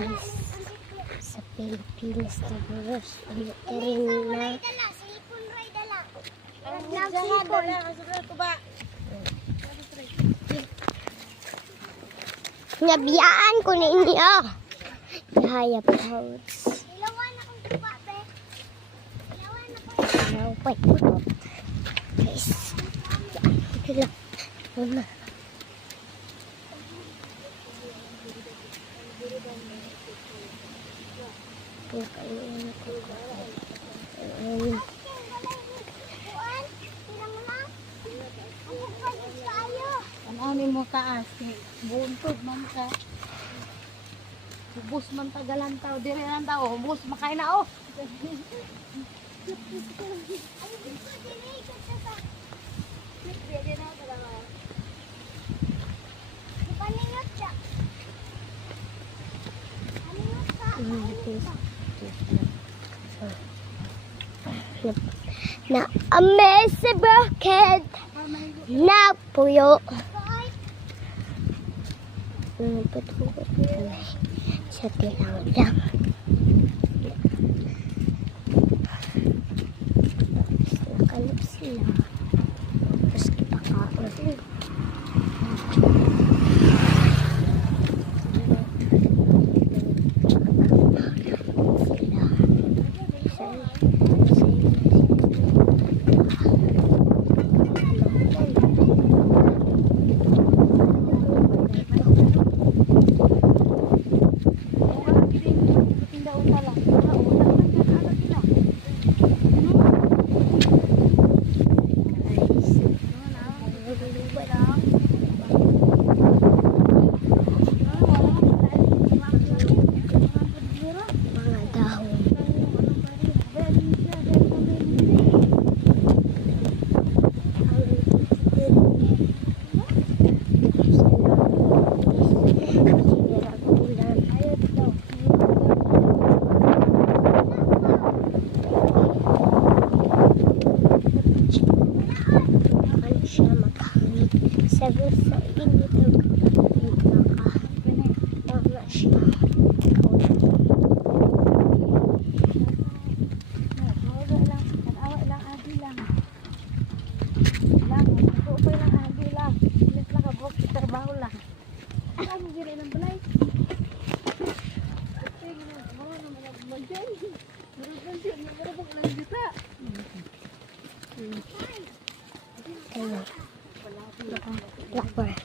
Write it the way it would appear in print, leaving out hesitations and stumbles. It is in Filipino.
guys, sa Pilipinas na buros. Rin na nabiyaan ko ninyo. Hayap house. Ilaw pa ito. Guys. Ilaw. Una. Ano mo ka ase? Buntod man ka. Ubus man tagalan tao, dire lang tao, ubus makain na oh. Na amazing bucket na puyo. Patungkot kami sa tilang lang. Nakalap sila. Tapos kipakaon. Sabi sa inyo wala siya. Blackbird.